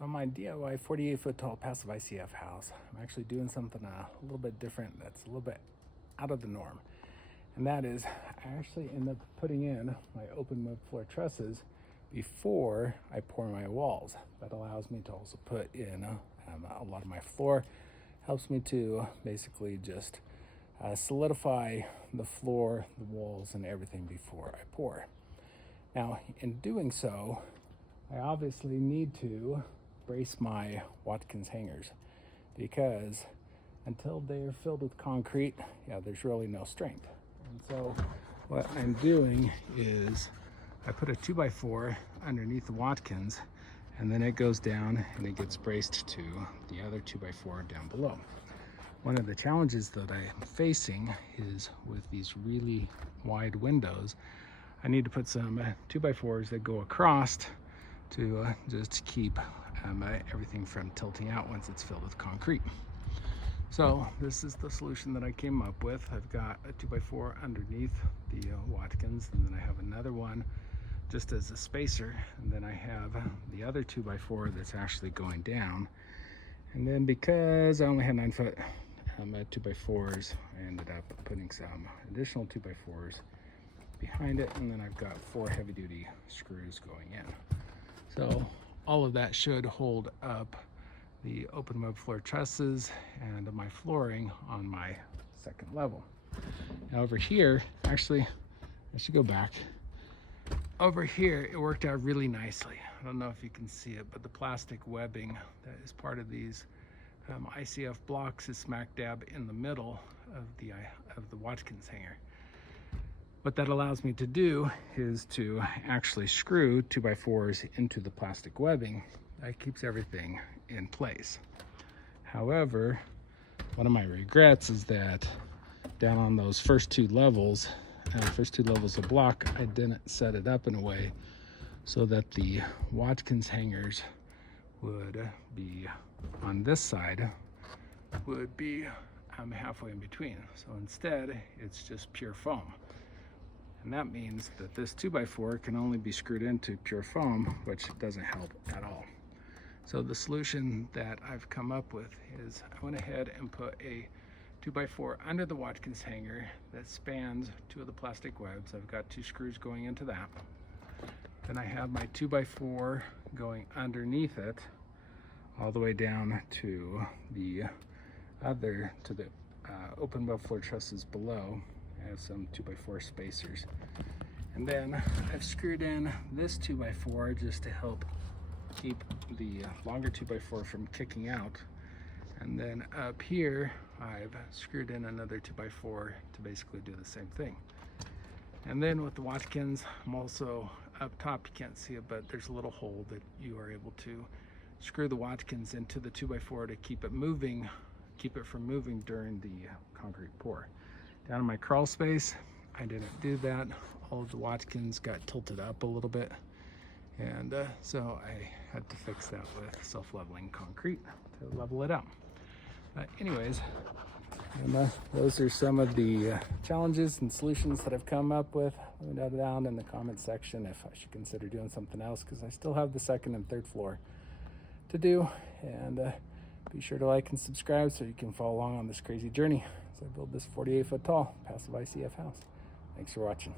So on my DIY 48-foot tall passive ICF house, I'm actually doing something a little bit different that's a little bit out of the norm. And that is, I actually end up putting in my open mud floor trusses before I pour my walls. That allows me to also put in a lot of my floor. Helps me to basically just solidify the floor, the walls, and everything before I pour. Now, in doing so, I obviously need to brace my Watkins hangers, because until they are filled with concrete, there's really no strength. And so what I'm doing is I put a 2x4 underneath the Watkins, and then it goes down and it gets braced to the other 2x4 down below. One of the challenges that I'm facing is with these really wide windows, I need to put some 2x4s that go across to just keep everything from tilting out once it's filled with concrete. So this is the solution that I came up with. I've got a 2x4 underneath the Watkins, and then I have another one just as a spacer, and then I have the other 2x4 that's actually going down. And then because I only had 9-foot 2x4s, I ended up putting some additional 2x4s behind it, and then I've got 4 heavy-duty screws going in. So all of that should hold up the open mud floor trusses and my flooring on my second level. Now over here, actually, I should go back. Over here, it worked out really nicely. I don't know if you can see it, but the plastic webbing that is part of these ICF blocks is smack dab in the middle of the Watkins hanger. What that allows me to do is to actually screw 2x4s into the plastic webbing. That keeps everything in place. However, one of my regrets is that down on those first two levels of block, I didn't set it up in a way so that the Watkins hangers would be on this side, would be halfway in between. So instead, it's just pure foam. And that means that this 2x4 can only be screwed into pure foam, which doesn't help at all. So the solution that I've come up with is I went ahead and put a 2x4 under the Watkins hanger that spans 2 of the plastic webs. I've got 2 screws going into that. Then I have my 2x4 going underneath it all the way down to the open mud floor trusses below. I have some 2x4 spacers. And then I've screwed in this 2x4 just to help keep the longer 2x4 from kicking out. And then up here, I've screwed in another 2x4 to basically do the same thing. And then with the Watkins, I'm also up top, you can't see it, but there's a little hole that you are able to screw the Watkins into the 2x4 to keep it moving, keep it from moving during the concrete pour. Down in my crawl space, I didn't do that. All of the Watkins got tilted up a little bit, and so I had to fix that with self-leveling concrete to level it out. Anyways, those are some of the challenges and solutions that I've come up with. Let me know down in the comment section if I should consider doing something else, because I still have the second and third floor to do. And be sure to like and subscribe so you can follow along on this crazy journey as I build this 48-foot tall passive ICF house. Thanks for watching.